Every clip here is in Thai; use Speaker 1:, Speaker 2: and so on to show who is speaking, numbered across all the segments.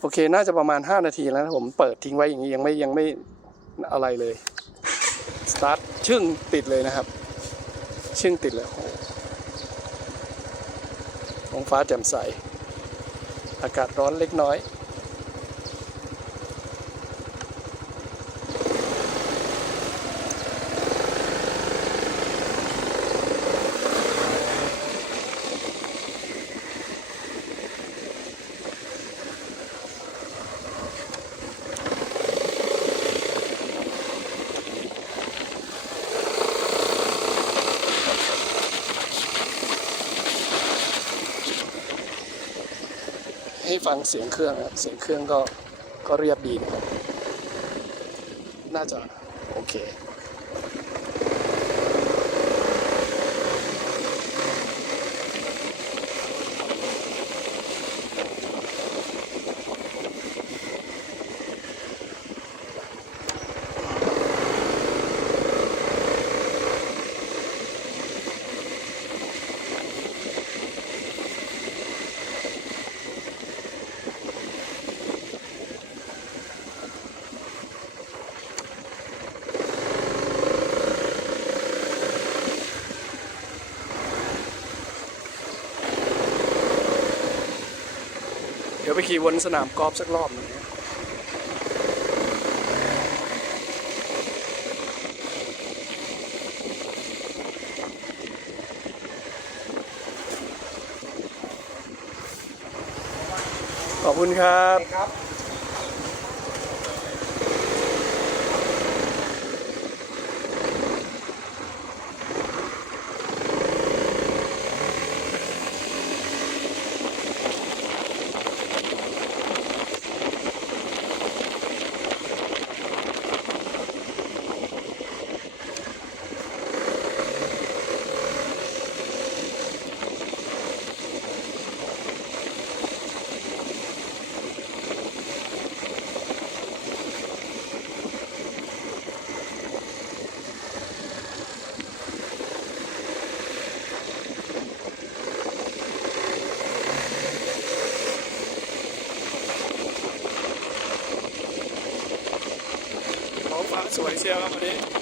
Speaker 1: โอเค น่าจะประมาณ 5 นาทีแล้วนะผมเปิดทิ้งไว้อย่างนี้ยังไม่ยังไม่อะไรเลย สตาร์ทชึ่งติดเลยนะครับ ชึ่งติดเลยโอ้โหท้องฟ้าแจ่มใส อากาศร้อนเล็กน้อย ฟังเสียงเครื่องครับเสียงเครื่องก็ก็เรียบดีนะครับ น่าจะโอเค ไปขี่วนสนามกอล์ฟสักรอบหนึงนะขอบคุณครับ
Speaker 2: ครับ
Speaker 1: ท้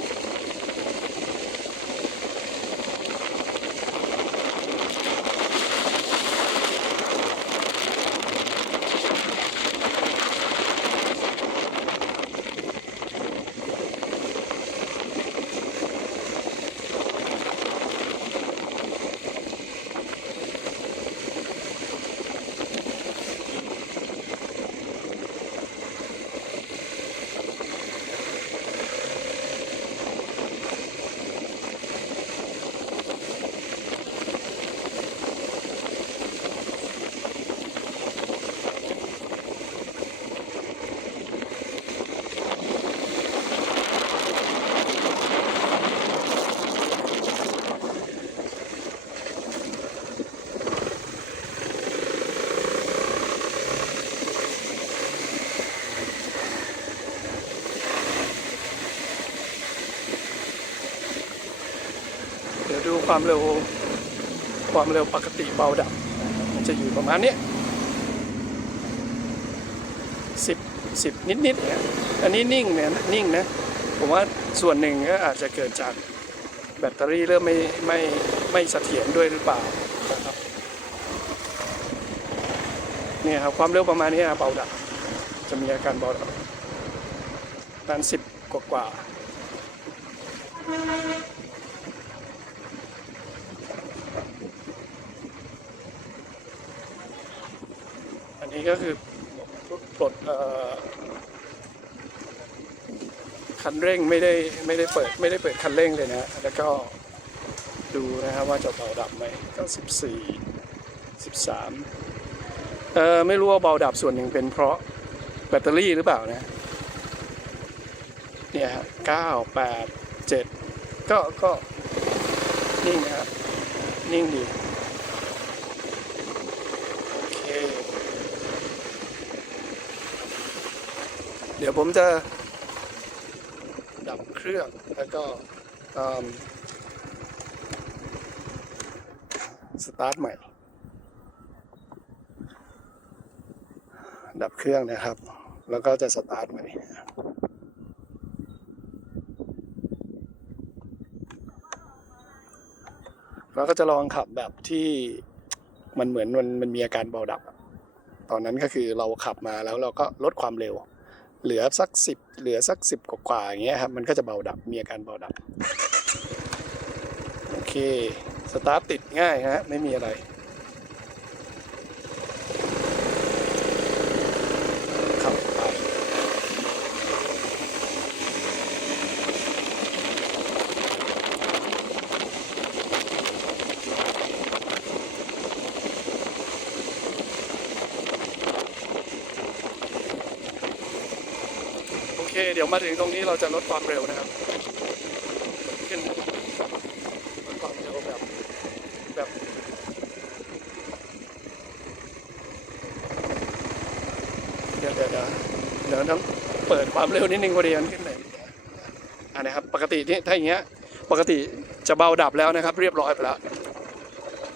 Speaker 1: ความเร็วความเร็วปกติเบาดับ มันจะอยู่ประมาณนี้สิบสิบนิดนิดๆเนี่ยอันนี้นิ่งเนี่ยนิ่งนะ ผมว่าส่วนหนึ่งก็อาจจะเกิดจากแบตเตอรี่เริ่มไม่ไม่ไม่เสถียรด้วยหรือเปล่านะครับเนี่ยครับความเร็วประมาณนี้เบาดับ จะมีอาการเบาดับประมาณสิบกว่ากว่าๆ อันนี้ ก็คือปลดคันเร่งไม่ได้ไม่ได้เปิดไม่ได้เปิดคันเร่งเลยนะ แล้วก็ดูนะครับว่าจะเบาดับไหมก็สิบสี่สิบสามเออไม่รู้ว่าเบาดับส่วนหนึ่งเป็นเพราะแบตเตอรี่หรือเปล่านะเนี่ยฮะเก้าแปดเจ็ดก็ก็นิ่งนะครับนิ่งดี โอเค เดี๋ยวผมจะดับเครื่องแล้วก็สตาร์ทใหม่ ดับเครื่องนะครับ แล้วก็จะสตาร์ทใหม่แล้วก็จะลองขับแบบที่มันเหมือนมันมันมีอาการเบาดับ ตอนนั้นก็คือเราขับมาแล้วเราก็ลดความเร็ว เหลือสักสิบเหลือสักสิบกว่าๆอย่างเงี้ยครับมันก็จะเบาดับมีอาการเบาดับ โอเค สตาร์ทติดง่ายฮะไม่มีอะไร ขับไปโอเค เดี๋ ยวมาถึงตรงนี้เราจะลดความเร็วนะครับ ขึ้นลดความเร็วแบบแบบเดี๋ยวเดี๋ยวเดี๋ยวเดี๋ยวต้องเปิดความเร็วนิดนึงพอดีมันขึ้นเลยอ่านะครับ ปกติที่ถ้าอย่างเงี้ย ปกติจะเบาดับแล้วนะครับ เรียบร้อยไปแล้ว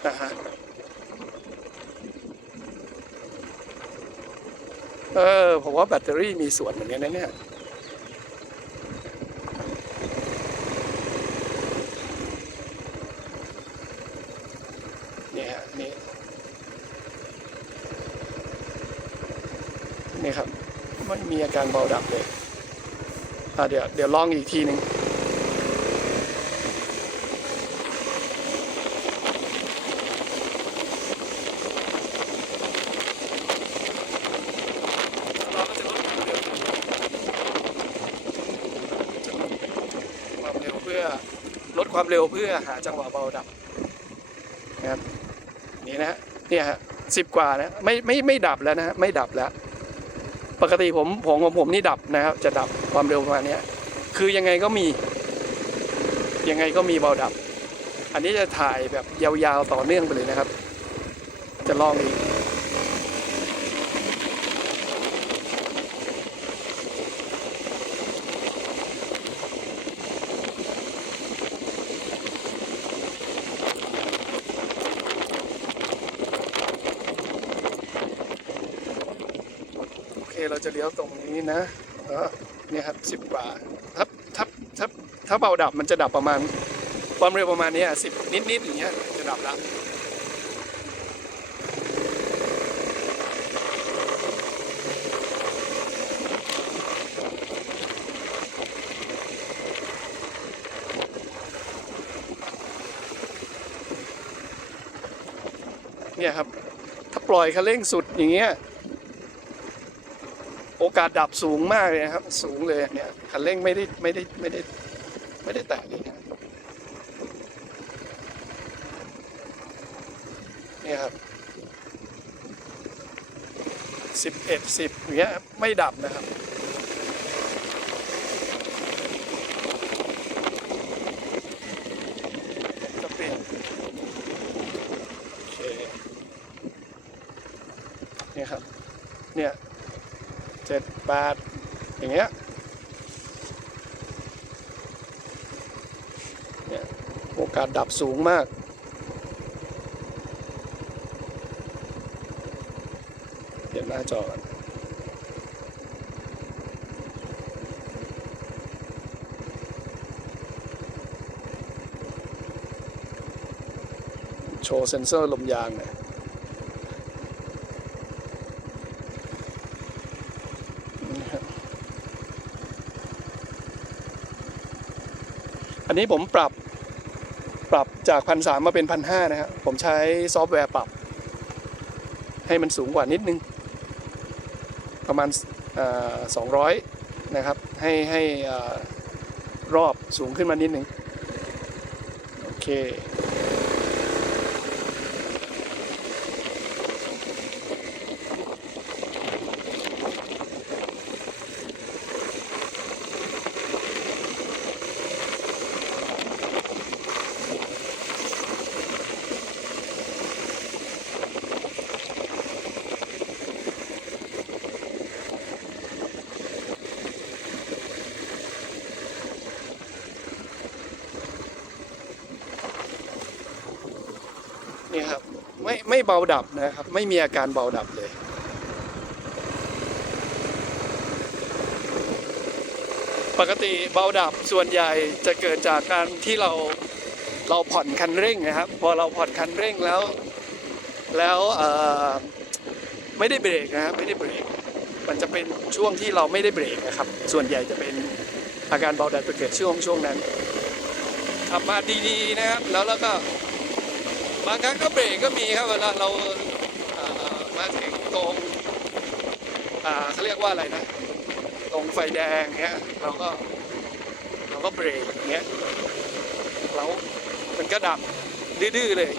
Speaker 1: นะฮะเออผมว่าแบตเตอรี่มีส่วนเหมือนกันนะเนี่ย นี่ฮะนี่นี่ครับ ไม่มีอา การเบาดับเลยเดี๋ยวเดี๋ยวลองอีกทีหนึ่งลดความเร็วเพื่อลดความเร็วเพื่อหาจังหวะเบาดับนะครับนี่นะเนี่ยฮะสิบกว่านะไม่ไม่ไม่ดับแล้วนะไม่ดับแล้ว ปกติผมผมของผมนี่ดับนะครับ จะดับความเร็วประมาณนี้คือยังไงก็มี ยังไงก็มีเบาดับ อันนี้จะถ่ายแบบยาวๆต่อเนื่องไปเลยนะครับ จะลองอีกโอเคเราจะเลี้ยวตรง นี้นะเออนี่ยครับสิบกว่าถ้าถ้าถ้าถ้าเบาดับมันจะดับประมาณความเร็วประมาณนี้สิบนิดๆอย่างเงี้ยจะดับละเนี่ยครับ ถ้าปล่อยคันเร่งสุดอย่างเงี้ย อกาสดับสูงมากเลยนะครับ สูงเลยเนี่ยคันเร่งไม่ได้ไม่ได้ไม่ได้ไม่ได้แตะเลยนี่ครับสิบเอ็ดสิบอย่างเงี้ยไม่ดับนะครับจะเปลี่ยนโอเคเนี่ยครับเนี่ย จ็ดแปดอย่างเงี้ยเนี่ยโอกาสดับสูงมากเปลี่ยนหน้าจอกันโชว์เซ็นเซอร์ลมยางหน่อยนี่ครับ อันนี้ผมปรับปรับจากพันสามมาเป็นพันห้านะครับผมใช้ซอฟต์แวร์ปรับ ให้มันสูงกว่านิดนึง ประมาณสองร้อยนะครับ ให้ให้รอบสูงขึ้นมานิดนึง โอเค นี่ครับไม่ไม่เบาดับนะครับ ไม่มีอาการเบาดับเลยปกติเบาดับส่วนใหญ่จะเกิดจากการที่เราเราผ่อนคันเร่งนะครับ พอเราผ่อนคันเร่งแล้ว แล้วไม่ได้เบรกนะครับไม่ได้เบรก มันจะเป็นช่วงที่เราไม่ได้เบรกนะครับ ส่วนใหญ่จะเป็นอาการเบาดับเกิดช่วงช่วงนั้นขับมาดีๆนะครับ แล้วแล้วก็ บางครั้งก็เบรกก็มีครับเวลาเรามาถึงตรงเขาเรียกว่าอะไรนะ ตรงไฟแดงเงี้ยเราก็เราก็เบรกเงี้ยแล้วมันก็ดับดื้อๆเลย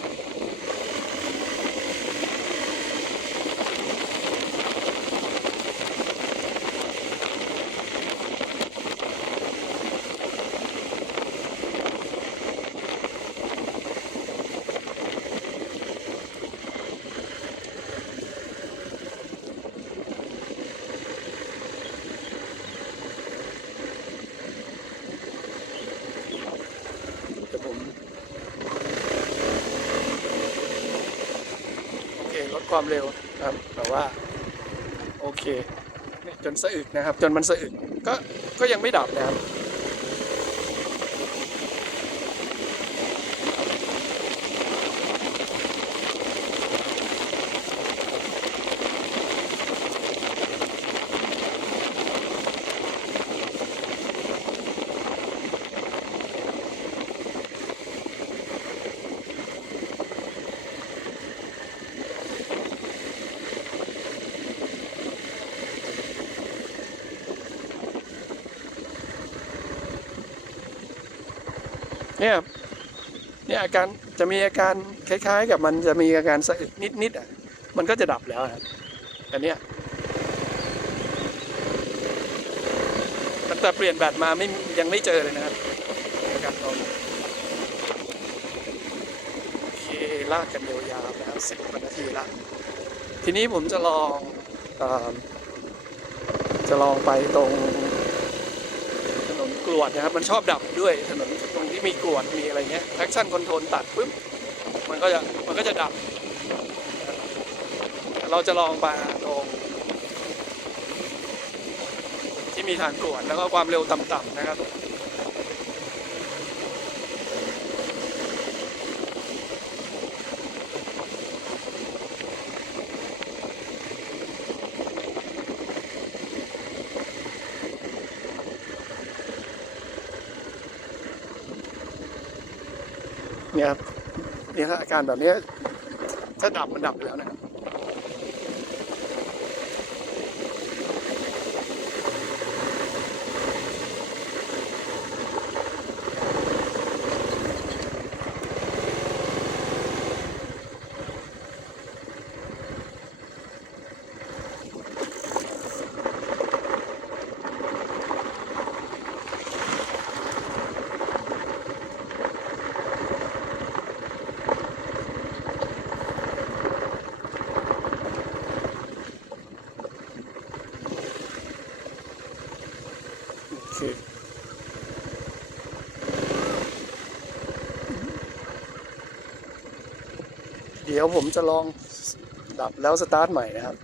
Speaker 1: ความเร็วครับแต่ว่าโอเคเนี่ยจนสะอึกนะครับ จนมันสะอึกก็ก็ยังไม่ดับนะครับ เนี่ยครับเนี่ยอาการจะมีอาการคล้าย ๆ กับมันจะมีอาการสะอึกนิดๆอะมันก็จะดับแล้วครับแต่เนี้ยตั้งแต่เปลี่ยนแบตมาไม่ยังไม่เจอเลยนะครับอาการตอนโอเคลากกันยาวๆนะครับสิบว่านาทีละทีนี้ผมจะลองอจะลองไปตรงถนนกรวดนะครับ มันชอบดับด้วยถนน มีกรวดมีอะไรเงี้ยแท็กชั่นคอนโทรลตัดปุ๊บมันก็จะมันก็จะดับ เราจะลองไปตรงที่มีทางกรวดแล้วก็ความเร็วต่ำๆนะครับ เนี่ยครับเนี่ยอาการแบบนี้ถ้าดับมันดับไปแล้วนะครับ ดี๋ยวผมจะลองดับแล้วสตาร์ทใหม่นะครับ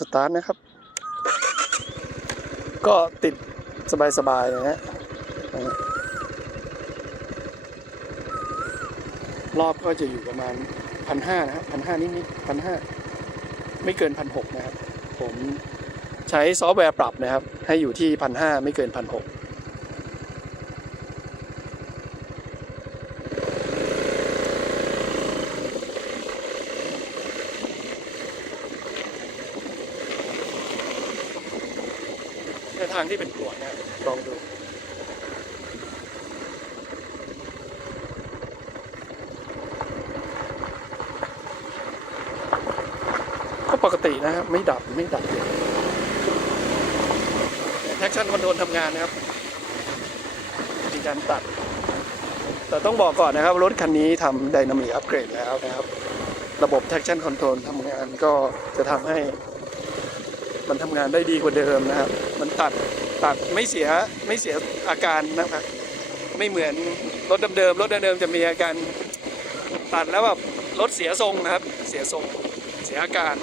Speaker 1: สตาร์ทนะครับ ก็ติดสบายๆนะฮะรอบก็จะอยู่ประมาณพันห้านะฮะพันห้านิดๆพันห้าไม่เกินพันหกนะครับ ผมใช้ซอฟต์แวร์ปรับนะครับ ให้อยู่ที่พันห้าไม่เกินพันหก ในทางที่เป็นกรวดนะครับลองดูก็ปกตินะครับไม่ดับไม่ดับเลยแท็กชั่นคอนโทรลทำงานนะครับมีการตัด แต่ต้องบอกก่อนนะครับ รถคันนี้ทำไดนามิกอัปเกรดแล้วนะครับ ระบบ traction control ทำงานก็จะทำให้มันทำงานได้ดีกว่าเดิมนะครับ มันตัดตัดไม่เสียไม่เสียอาการนะครับ ไม่เหมือนรถเดิมๆรถเดิมๆจะมีอาการตัดแล้วแบบรถเสียทรงนะครับ เสียทรงเสียอาการ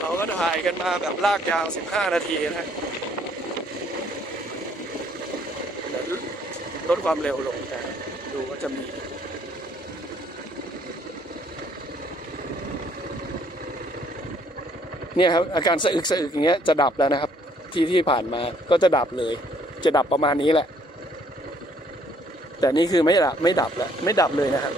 Speaker 1: เรา ก็ถ่ายกันมาแบบลากยาว 15 นาทีนะลดความเร็วลงนะดูว่าจะมีเนี่ยครับอาการสะอึกสะอึกอย่างเงี้ยจะดับแล้วนะครับ ที่ที่ผ่านมาก็จะดับเลย จะดับประมาณนี้แหละ แต่นี่คือไม่ดับไม่ดับแล้วไม่ดับเลยนะครับ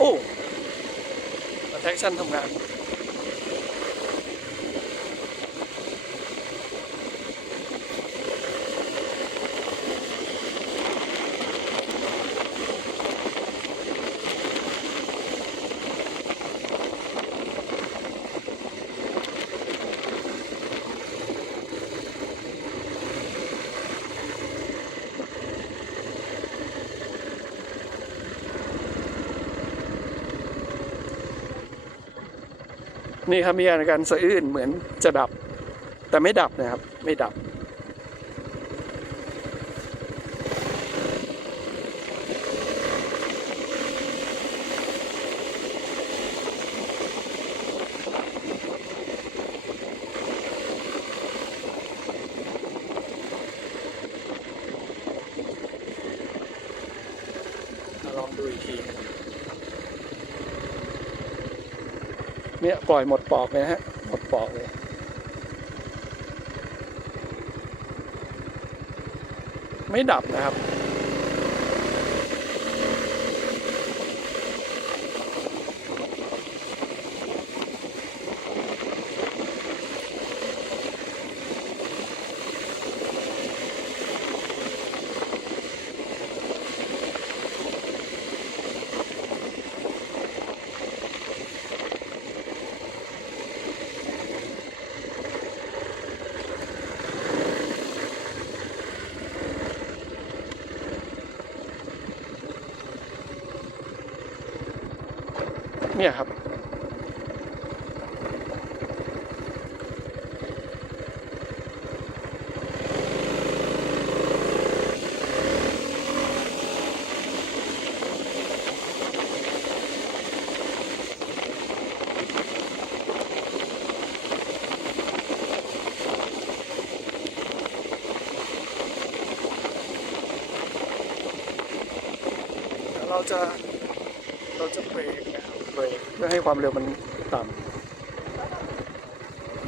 Speaker 1: โอ้ protection ทำงาน นี่ครับมีอาการสะอื้นเหมือนจะดับ แต่ไม่ดับนะครับ ไม่ดับ ลองดูอีกที เนี่ยปล่อยหมดปอกเลยนะฮะ หมดปอกเลย ไม่ดับนะครับ เนี่ยครับ เราจะเราจะเบรก พื่อให้ความเร็วมันต่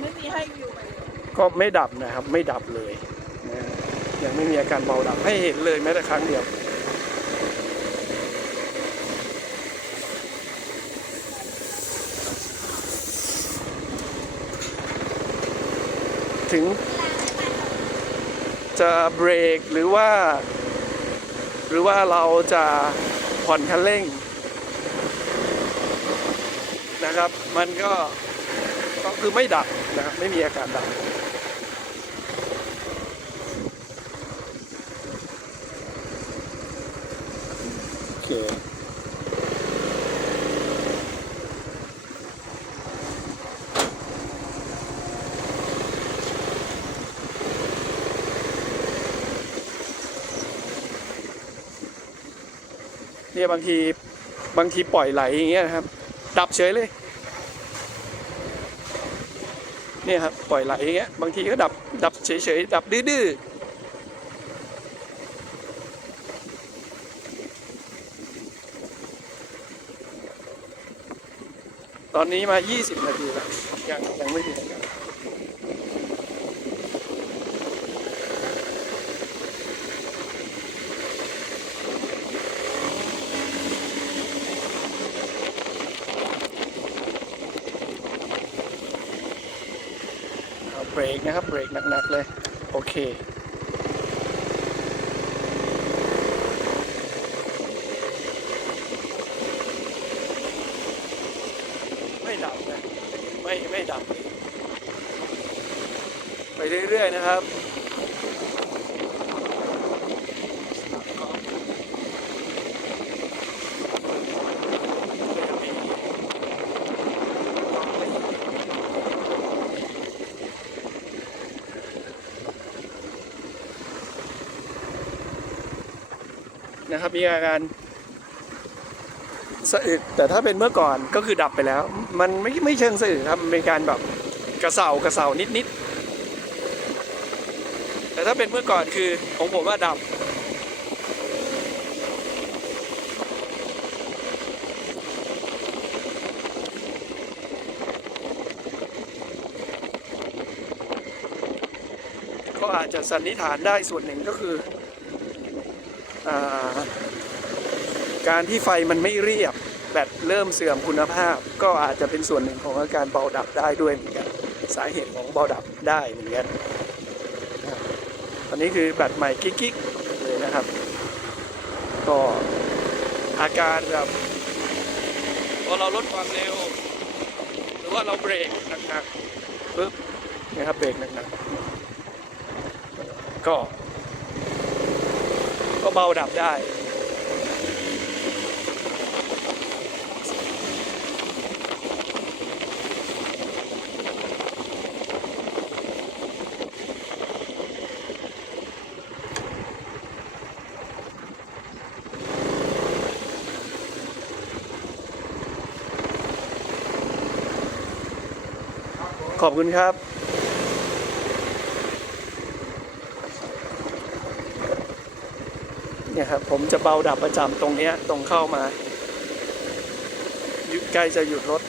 Speaker 2: ไม่มีให้วิวไปเลยำ
Speaker 1: ก็ไม่ดับนะครับ ไม่ดับเลยนะยังไม่มีอาการเบาดับให้เห็นเลยแม้แต่ครั้งเดียวถึงจะเบรกหรือว่า หรือว่าเราจะผ่อนคันเร่ง นะครับ มันก็ก็คือไม่ดับนะครับไม่มีอาการดับโอเคเนี่ยบางทีบางทีปล่อยไหลอย่างเงี้ยนะครับ ดับเฉยเลย เนี่ยครับปล่อยไหลอย่างเงี้ยบางทีก็ดับดับเฉยๆดับดื้อๆตอนนี้มา 20 นาทีแล้วยังยังไม่ถึง เบรกนะครับ เบรกหนักๆเลย โอเค ไม่ดับนะ ไม่ ไม่ดับ ไปเรื่อย ๆ นะครับ มีอาการสะอึกแต่ถ้าเป็นเมื่อก่อนก็คือดับไปแล้ว มันไม่ไม่เชิงสะอึกครับมันเป็นการแบบกระเสากระเสานิดนิดๆแต่ถ้าเป็นเมื่อก่อนคือของผมว่าดับ ก็อาจจะสันนิษฐานได้ส่วนหนึ่งก็คือ การที่ไฟมันไม่เรียบ แบตเริ่มเสื่อมคุณภาพ ก็อาจจะเป็นส่วนหนึ่งของอาการเบาดับได้ด้วยเหมือนกันสาเหตุของเบาดับได้เหมือนกันอันนี้คือแบตใหม่กิ๊กๆเลยนะครับ ก็อาการแบบพอเราลดความเร็ว หรือว่าเราเบรกหนักๆปึ๊บนะครับเบรกหนักๆก็ ก็เบาดับได้ ขอบคุณครับ ครับ ผมจะเบาดับประจำตรงเนี้ยตรงเข้ามาใกล้จะหยุดรถ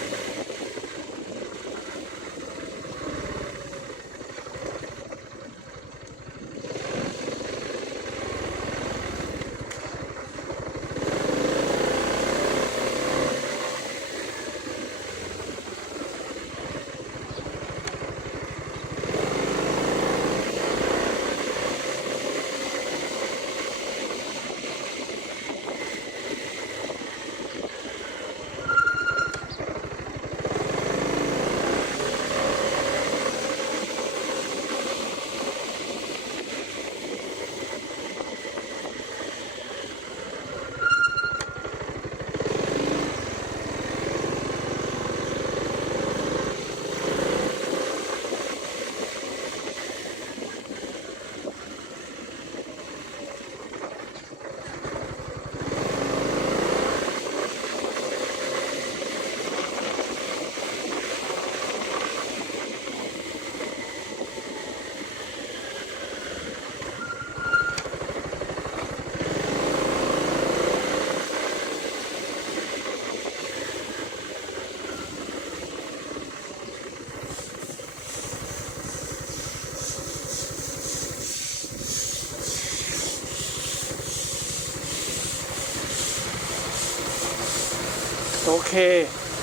Speaker 1: โอเค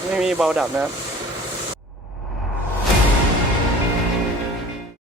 Speaker 1: ไม่มีเบาดับนะครับ